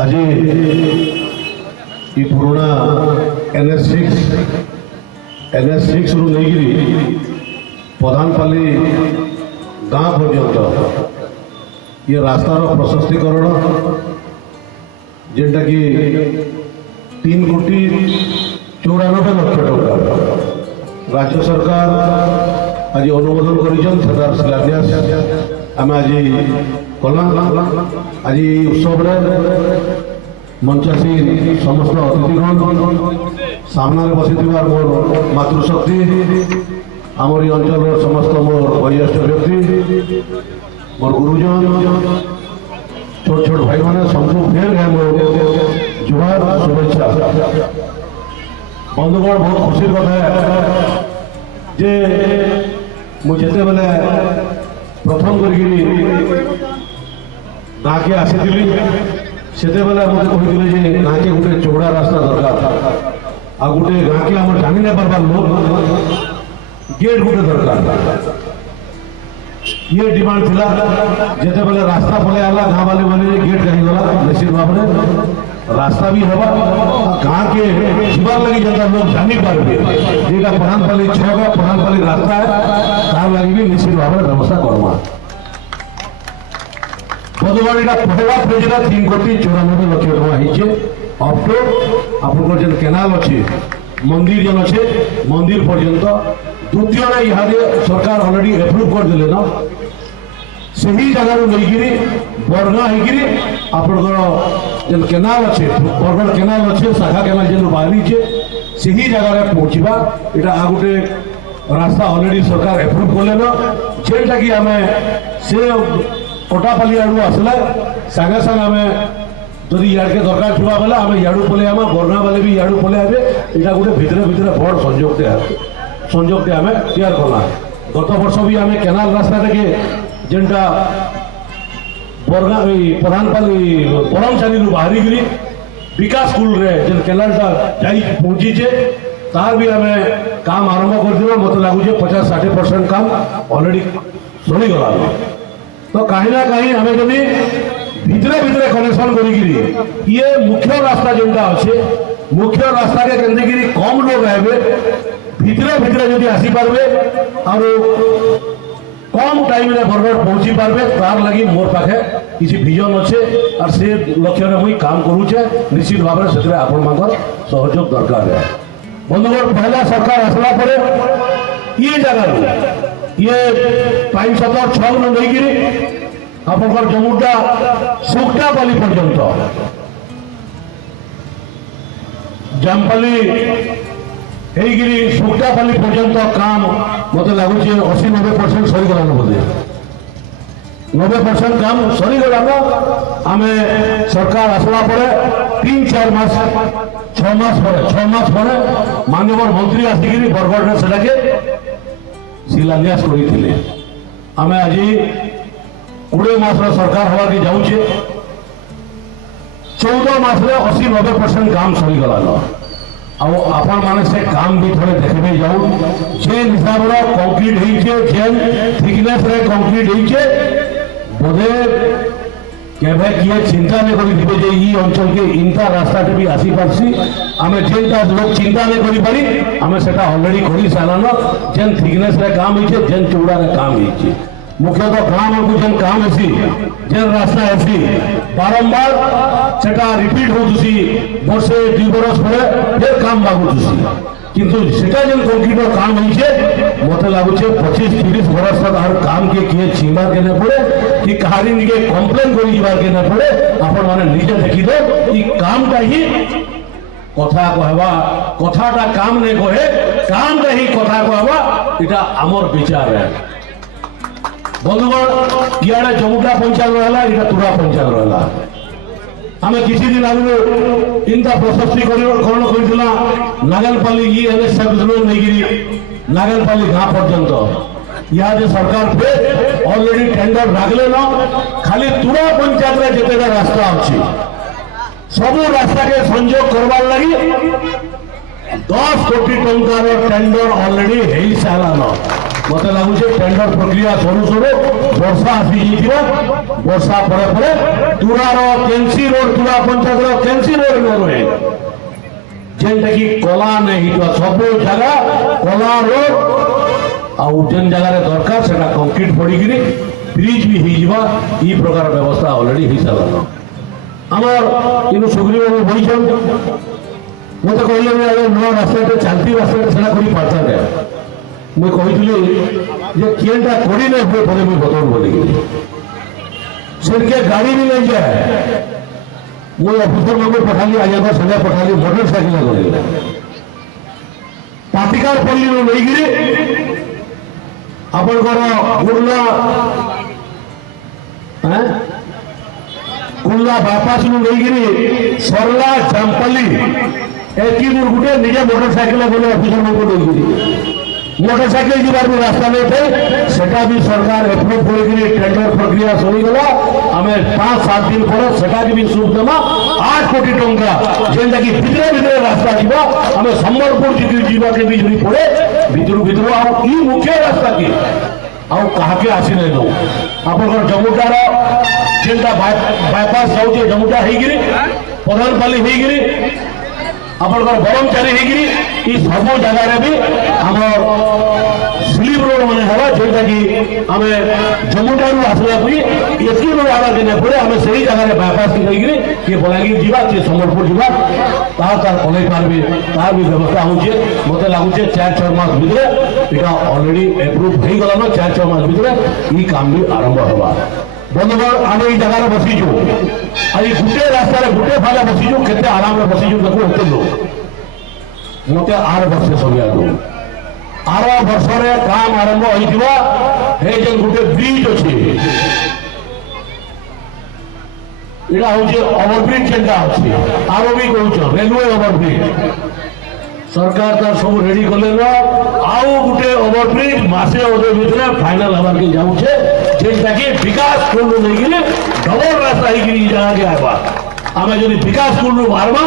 आज ये पुराना NH6 रु नहीं प्रधानपाली गाँ पर्यंत ये रास्तार प्रशस्तीकरण जेनटा कि 3,94,00,000 टका राज्य सरकार आज अनुमोदन कर शिलान्यास आम आज कला आज उत्सव मंचासी समस्त अतिथिगण सामने बसी मोर मातृशक्ति आमरी अंचल समस्त मोर वयोज्येष्ठ व्यक्ति मोर गुरुजन छोट छोट भाई मैंने सबको फेर है मोर जुहार शुभेच्छा बंधुगण बहुत खुशी कथा है जे मुझे बेले प्रथम कर गाँ के आसी से बेले मत कही गाँ के गोटे चौड़ा रास्ता दरकार आ गोटे गाँ के आम जानी नहीं पार्बार लोग गेट गोटे दरकार ये डिमांड थिला जेते बेले रास्ता पले आला गाँ वाले वाले गेट कहीं गला निश्चित भाव में रास्ता भी होगा गाँ के जीवार लगी जनता लोग जानी पार्बे जेटा प्रधानपाली 6 का प्रधानपाली रास्ता है तार लगी भी निश्चित भाव में व्यवस्था करवा बंधुगण यहाँ पहला फेज 3,94,00,000 टका अप टू आप केनाल अच्छे मंदिर जन अच्छे मंदिर पर्यंत द्वितीय ना यहाँ सरकार अलरेडी एप्रुव कर देले ना से ही जगह नहीं बरगा होकर केनाल अच्छे बरगढ़ केनाल अच्छे शाखा केनाल जेन बाहरी से ही जगह पहुँचवा यहाँ आ गोटे रास्ता अलरेडी सरकार एप्रुव कले ना जेनटा कि आम से कोटापाली आड़ू आसला सागे सागे आम जदि इे दरकार थी बेले आम इू पलि आम बरगा वाले भी इू पलि आए यहाँ गोटे भितर भितर बड़ संयोगटे आम तैयार कला गत वर्ष भी आम केनाल रास्ता टे जेनटा बरगा प्रधानपाली परमचारी बाहरी विकास स्कूल रे जेन केनालटा जाई पहुंचीचे तार भी आम काम आरंभ कर मत लगुचे 50-60% काम अलरेडी सरीगला तो कहीं ना कहीं आम जब भितरे भितरे कनेक्शन करी ये मुख्य रास्ता जेनटा अच्छे मुख्य रास्ता के केंद्रगिरी कम लोग आए भितरे भितरे जदि आसी पार्बे और कम टाइम रे बरगढ़ पहुंची पार्बे तार लगी मोर पाखे किसी विजन अच्छे और से लक्ष्य मुई काम करूचे निश्चित भाव में से आपण मानकर सहयोग दरकार है बंधुगण पहला सरकार आसला परे ये जगह ये 506 नहीं आपंकर जमुटा सुकटापाली पर्यंत जामपाली सुकटापाली पर्यंत काम मत लगुच 80-90% सरीगला बोधे 90% काम सरीगला आम सरकार आसला 3-4 मास 6 मास पर माननीय मंत्री आसिक बरगढ़ से शिलान्यास करते आम आज 20 मास सरकार हवा के जाऊे 14 मास 80-90% काम सरीगला आपण माने से काम भी थोड़े देखने जाऊ जेन हिसाब रे कंक्रीट होइछे जेन थिकनेस रे कंक्रीट होइछे बोधे केबे किए चिंता नहीं करी दिबे जे ई अंचल के इनका रास्ता भी आसी पारसी आमे जेनटा लोग चिंता नहीं करी पारी आमे सेटा ऑलरेडी करी सालानो जेन थिकनेस रे काम होइछे जेन चौड़ा रे काम होइछे मुख्यतः गाँव को जेन काम ऐसी जेन रास्ता ऐसी बारंबार सेटा रिपीट होतुसी वर्षे 2 बरस पर फिर काम लागुतुसी किंतु सेटा जेन कंक्रीट काम होइछे मते लागुचे 25-30 बरस तक हर काम के किए छीमा के न पड़े कि कहानी निके कंप्लेन करी जीवार के न पड़े आपण माने निजे देखि दो ई कामटा ही कथा कहवा कथाटा काम ने कहे कामटा ही कथा कहवा इटा आमर विचार है बंधुगण इे जमुटा पंचायत रहा इटा तुरा पंचायत रहा आम किसी दिन आगे इंता प्रशस्तीकरण कर नागेलपाली एनएच सर्विस नहीं नागेलपाली गाँ पर्यंत यहाँ सरकार पे ऑलरेडी टेंडर लागले न खाली तुरा पंचायत जितेगा रास्ता अच्छी सबू रास्ता के संजोग करवार लगी 10 कोटी टंकार टेंडर ऑलरेडी हो सारान मत लगुच टेंडर प्रक्रिया सरू सरू वर्षा आसी वर्षा पर तुरार केन्सी रोड तुरा पंचायत केन्सी रोड न रहे जेनटा कि कला नहीं सब जगह कला रोड आउ जेन जगह दरकार से कंक्रीट पड़ी ब्रिज भी हो प्रकार व्यवस्था ऑलरेडी हो सारान आमर इन सुग्रीव बाबू बहीचन मत कहले नुआ रास्ता चलती रास्ता कर पार्थे मुझे कही किएटा करी ना हुए पड़े मुझे बदल बोली से गाड़ी भी नहीं जाए मुझे अफिसर मान पठाली आज संगे पठाली मोटरसाइकिल गली पातिकार पल्ली नहीं आपणकर कुल्ला बाईपास नहीं सरला जामपाली एक गोटे निजे मोटरसाइकिल गले अफिसर मान नहीं मोटरसाइकिल जीवार भी रास्ता नहीं थे सेटा भी सरकार एप्रुव कर टेंडर प्रक्रिया सरीगला आम 5-7 दिन पर सेटा भी सुख देमा 8 कोटी टंका जेनटा कि भितर भितर रास्ता जीवा आम संबलपुर जीवा के भी जमी पड़े भितर आई मुख्य रास्ता की आउ कहा आसी नहीं दो आप जमुटार जेनटा बाईपास जाऊे जमुटा होगी प्रधानपाली होगी आपंकर ब्रह्मचारी होगी सब जगार भी आम स्लीप रोड मैंने हवा जोटा कि आम जमुटारू आसला एसकी रोड आवा दिन पड़े आम से ही जगह बाईपास की किए बलांगीर जावा किए संबलपुर जावा तार कल पारे तार भी व्यवस्था होचे मत लगुचे 4-6 मास भितर यहाँ ऑलरेडी एप्रुव हो गलान 4-6 मास भितर ये काम भी आरंभ हवा बंधुगण आम ये जगार बसीचु आज गोटे रास्तार गोटे फाले बसीचु के आराम बसीचु देखो एत लोग मत 8 वर्ष समय आगु 8 वर्ष काम आरंभ हो गोटे ब्रिज अच्छे यहाँ हूँ ओवरब्रिज जेनटा अच्छे आर भी कौन रेलवे ओवरब्रिज सरकार तार सब रेडी कले आउ गोटे ओवरब्रिज मसे अधे भर फाइनाल हबार के जाऊे जेनटा कि विकास स्कूल नहीं डबल रास्ता होगी जगह के आवा आम जो विकास स्कूल बाहरमा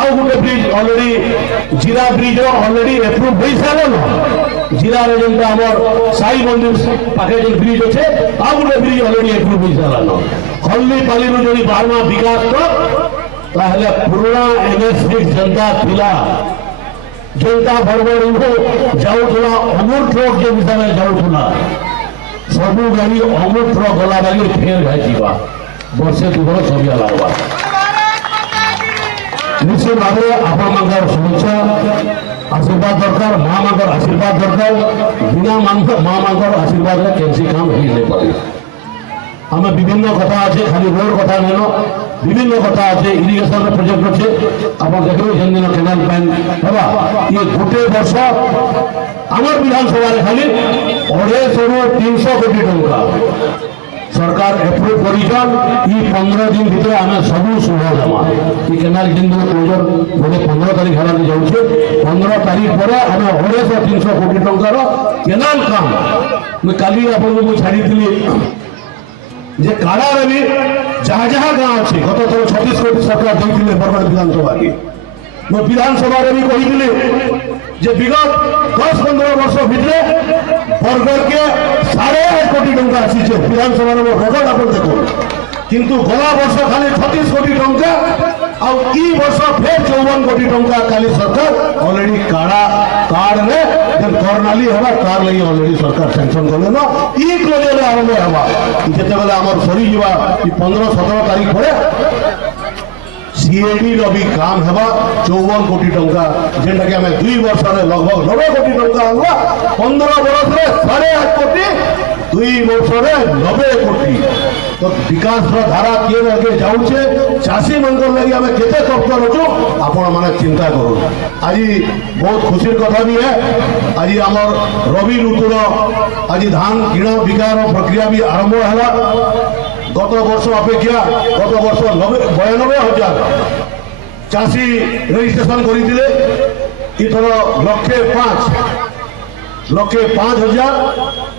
आउ गोटे ब्रिज ऑलरेडी जीरा ब्रिज ऑलरेडी एप्रुव हो सारे जिले जेनटा आम साई मंदिर पाखे जो ब्रिज अच्छे आउ गोटे ब्रिज ऑलरेडी एप्रुव हो सारान खल्ली पाली जो बाहरमा विकास तो पुराना एनएच जनता थिला जनता बड़बड़ जाऊला अमूल ट्रक जो हिसाब से जाऊला सबू गाड़ी अमूल ट्रक गला लगे फेर घाइबा वर्षे 2 बरस समय लगवा निश्चित भाव में आपण शुभेच्छा आशीर्वाद दरकार माँ मांकर आशीर्वाद दरकार बिना माँ मांकर आशीर्वाद कैंसी काम हो नहीं पारे आम विभिन्न कथा अच्छे खाली रोड कथा नहीं विभिन्न कथा अच्छे इरिगेशन प्रोजेक्ट अच्छे आप देखिए जेन दिन केनाल पैन है ये गोटे वर्ष आम विधानसभा खाली 250-300 कोटी टंका सरकार एप्रुव कर 15 दिन भीतर आम सब शुभ जमा ये केनाल जेन दिन क्लोजर बोले 15 तारीख है जाऊे 15 तारीख पर आम 250-300 कोटी टंकार केनाल काम मुझे काली आपको छाड़ी जे काड़ा भी जहाँ जहाँ गाँव अच्छे गत थर 36 कोटी सरकार देते बरगढ़ विधानसभा की मैं विधानसभा भी कही विगत 10-15 वर्ष भितर बरगढ़ के 8.5 कोटी टंका आसी विधानसभा रेकर्ड आप देखो किंतु गला वर्ष खाली 36 कोटी टंका आउ ई वर्ष फेर 54 कोटी टंका काली सरकार ऑलरेडी काड़ा कार्ड रे जब कर्णाली हवा तार लगी ऑलरेडी सरकार सैंक्शन कले न ई क्लोजर आरंभ हवा जेते बेला हमर सरी जीवा 15-17 तारीख पर सीएडी रो भी काम हवा 54 कोटी टंका जेंटा कि हमें 2 वर्ष रे लगभग 90 कोटी टंका हवा 15 वर्ष रे 8.5 कोटी 2 वर्ष रे 90 कोटी तो विकास धारा किए आगे जाऊे चाषी मन लगे आम के तत्पर अच्छु आपण मैंने चिंता करूँ आज बहुत खुशी कथा भी है आज आम रवि ऋतुर आज धान किण बिकार प्रक्रिया भी आरंभ है गत वर्ष अपेक्षा गत वर्ष 92,000 चाषी रेजिस्ट्रेशन करते इथर 1,05,000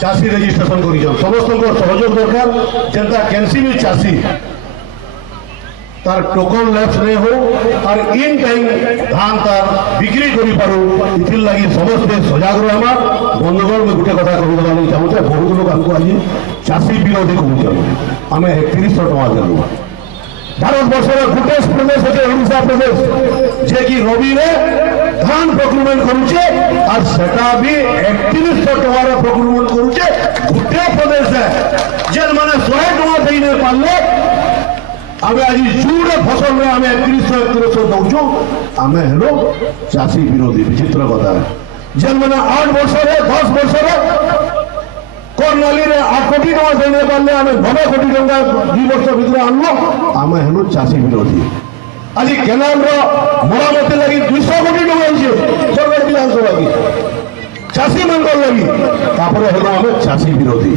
चाषी रेजिस्ट्रेशन कर समस्त सहयोग दरकार जेनता कैंसी भी चाषी तार टोकन लैप्स नहीं हो और इन टाइम धान तार बिक्री करी पारू इथिर लगी समस्ते सजाग रहमा बंधुगण में गोटे कथा कही देवानी चाहूचे बहुत लोग हमको आज चाषी विरोधी कहूँ आम 3100 टका देलु भारत वर्ष गोटे प्रदेश अच्छे ओडिशा प्रदेश जे कि रवि रे धान प्रोक्यूरमेंट करुचे और सेटा भी 3100 टका प्रोक्यूरमेंट करुचे गोटे प्रदेश है जेन माने 100 टका दे नहीं पाले आम आज जुड़े फसल में आम 3100 दौचु आम हेलो चाषी विरोधी विचित्र कथा जेन मैंने 8 वर्ष 10 वर्ष कर्णाली 8 कोटी टका दे नहीं पारे आम 9 कोटी टका 2 वर्ष भितर आनलो आम हेलो चाषी विरोधी आज केनाल मरामती लगी 200 कोटी टका सरकार विधानसभा की चाषी मान लगी हेलो आम चाषी विरोधी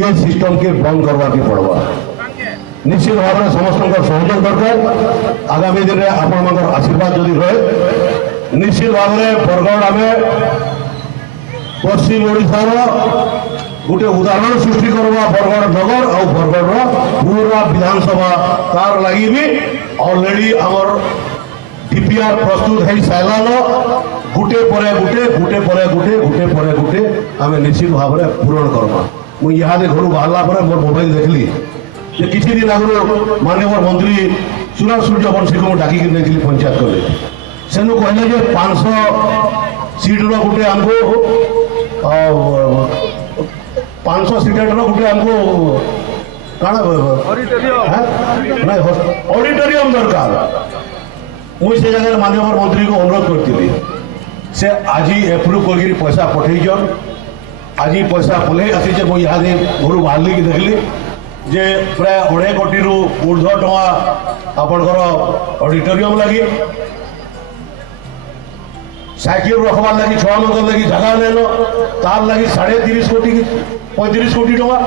ये सिस्टम के बंद करवा के पड़वा निश्चित भाव में समस्त सहयोग दरकार आगामी दिन में आपण आशीर्वाद जदि रहे निश्चित भाव में बरगढ़ आम पश्चिम ओडिशार गोटे उदाहरण सृष्टि करवा बरगढ़ नगर और बरगढ़ पूरा विधानसभा तार लगी भी ऑलरेडी आमर डीपीआर प्रस्तुत है सारान गुटे पर गुटे आम निश्चित भाव में पूरण करवा मुझे यहाँ घर बाहर पर मोर मोबाइल देखली जे किसी दिन आगु माननीय मंत्री सुरा सूर्यवंशी को डाक नहीं पंचायत कले सेनु कहले जे 500 सीटर गोटे आमको 500 सीटर गोटे आमको काना ऑडिटोरियम दरकार मुझे से जगह माननीय मंत्री को अनुरोध करी से आज एप्रुव कर पैसा पठेचन आज पैसा पलि आसी मुझे यहाँ घर बाहर की देखली जे प्राय 2.5 कोटी ऊर्ध्व टका आपणकर ऑडिटोरियम लगी साइकिल रखबार लगी छुआ मान लगी जगह लेन तार लगी 30.5 कोटी 35 कोटी टका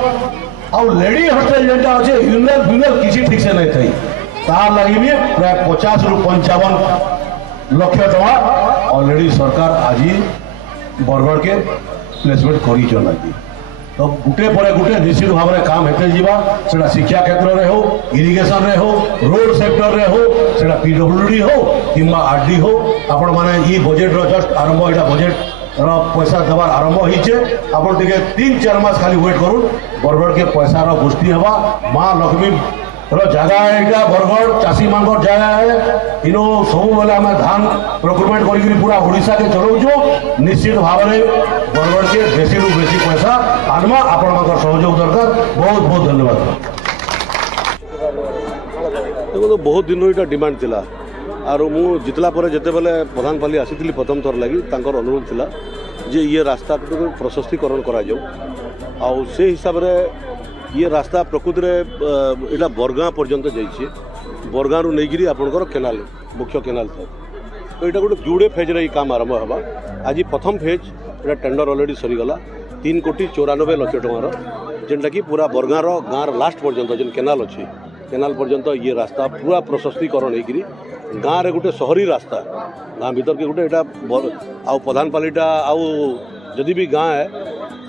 आउ लेडी हॉस्टेल जेनटा अच्छे यूनियन फ्यूनियल किसी ठीक से नहीं थी तार लगी भी प्राय 50 ରୁ 55 लक्ष टका ऑलरेडी सरकार आज बरगढ़ के प्लेसमेंट कर लगी तो गुटे पर गुटे निश्चित भाव में काम हेते जीवा सेटा शिक्षा क्षेत्र में हो इरिगेशन रे हो रोड सेक्टर रे हो सेटा पीडब्ल्यूडी हो किंबा आरडी हो आपण माने ई बजेट रो जस्ट आरंभ एटा बजेट रो पैसा देवार आरंभ होइचे आपण टिके 3-4 मास खाली वेट करू बरगढ़ के पैसा रो गोष्ठी हवा मां लक्ष्मी रो जगह है एटा बरगढ़ चाषी मानकर जगह है इनो सब बेले आम धान प्रोक्यूरमेंट करी पूरा ओडिशा के चलाऊँ निश्चित भाव में बरगढ़ के बेसी रु बेसी पैसा आनमा आपण सहयोग दरकार बहुत बहुत धन्यवाद देखो बहुत दिन यहाँ डिमांड थिला आरो मु जितला पर जेते बेले प्रधानपाली आसी प्रथम थर लगी तांकर अनुरोध थिला जे ये रास्ता प्रशस्तीकरण करा जाऊ आ से हिसाब रे ये रास्ता प्रकृति में यहाँ बरगाँ पर्यंत जाइए बरगाँ रू नहीं आपंकर केनाल मुख्य केनाल था तो यहाँ गोटे जुड़े फेज रे काम आरंभ होगा आज प्रथम फेज यहाँ टेंडर ऑलरेडी सरीगला 3,94 लाख टकर जेनटा कि पूरा बरगाँ गाँव लास्ट पर्यंत जेन केनाल अच्छी केनाल पर्यंत ये रास्ता पूरा प्रशस्तीकरण होगी गाँव में गोटे शहरी रास्ता गाँव भीतर के गोटे यहाँ आउ प्रधानपालीटा आउ जदि भी गाँव है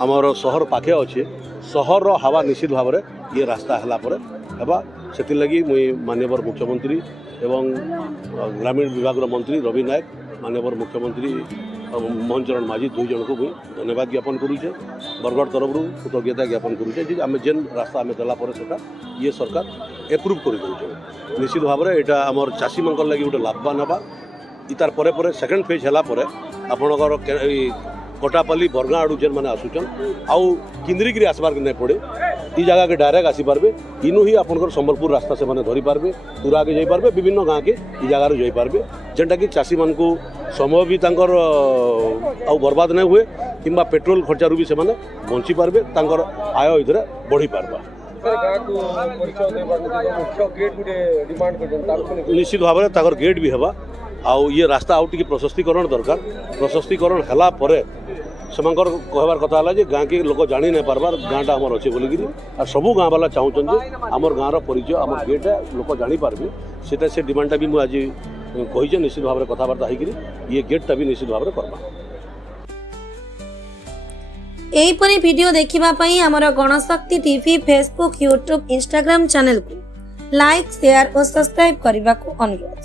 आमर सहर पाखे अच्छे सहर हवा निश्चित भाव में ये रास्ता है से लगी मुई माननीय मुख्यमंत्री एवं ग्रामीण विभाग मंत्री रवि नायक माननीय मुख्यमंत्री मोहन चरण माझी दुई जन को मुई धन्यवाद ज्ञापन करुचे बरगढ़ तरफ कृतज्ञता ज्ञापन करुचे आम जेन रास्ता आम देला ये सरकार एप्रुव कर निश्चित भाव में यहाँ आमर चाषी मान लगी गोटे लाभवान हवा इतार पर सेकेंड फेज है आपणकर कोटापाली बरगाँ आड़ू जेन मैंने आसुचन आउ किंद्रिकी आसबार नहीं पड़े ई जगह के डायरेक्ट आसीपारे इनू ही आपंकर संबलपुर रास्ता से मैंने धरी पारे पूरा आगे जापारे विभिन्न गाँव के जगार जापारे जेनटा कि चाषी मान समय भी तांकर आउ बर्बाद नहीं हुए किंबा पेट्रोल खर्चारू भी से बंची पारे तांकर आय इधर बढ़ी पारबा निश्चित भाव में ताकर गेट भी हवा आउ ये रास्ता आउ टी प्रशस्तीकरण दरकार प्रशस्तीकरण है ସେମାନଙ୍କର କହିବାର କଥା ହେଲା ଯେ ଗାଁକେ ଲୋକ ଜାଣି ନାଇଁ ପାରବାର ଗାଁଟା ଆମର ଅଛେ ବୋଲିକିରି ଆଉ ସବୁ ଗାଁ ବାଲା ଚାହୁଁଛନ୍ତି ଯେ ଆମର ଗାଁର ପରିଚୟ ଆମର ଗେଟ୍ଟା ଲୋକ ଜାଣିପାରିବେ ସେଟା ସେ ଡିମାଣ୍ଡଟା ବି ମୁଁ ଆଜି କହିଛେ ନିଶ୍ଚିତ ଭାବରେ କଥାବାର୍ତ୍ତା ହେଇକିରି ଇଏ ଗେଟ୍ଟା ବି ନିଶ୍ଚିତ ଭାବରେ କର୍ବା। ଏହିପରି ଭିଡ଼ିଓ ଦେଖିବା ପାଇଁ ଆମର Ganashakti TV Facebook YouTube Instagram ଚ୍ୟାନେଲକୁ ଲାଇକ୍ ସେୟାର ଓ ସବସ୍କ୍ରାଇବ୍ କରିବାକୁ ଅନୁରୋଧ।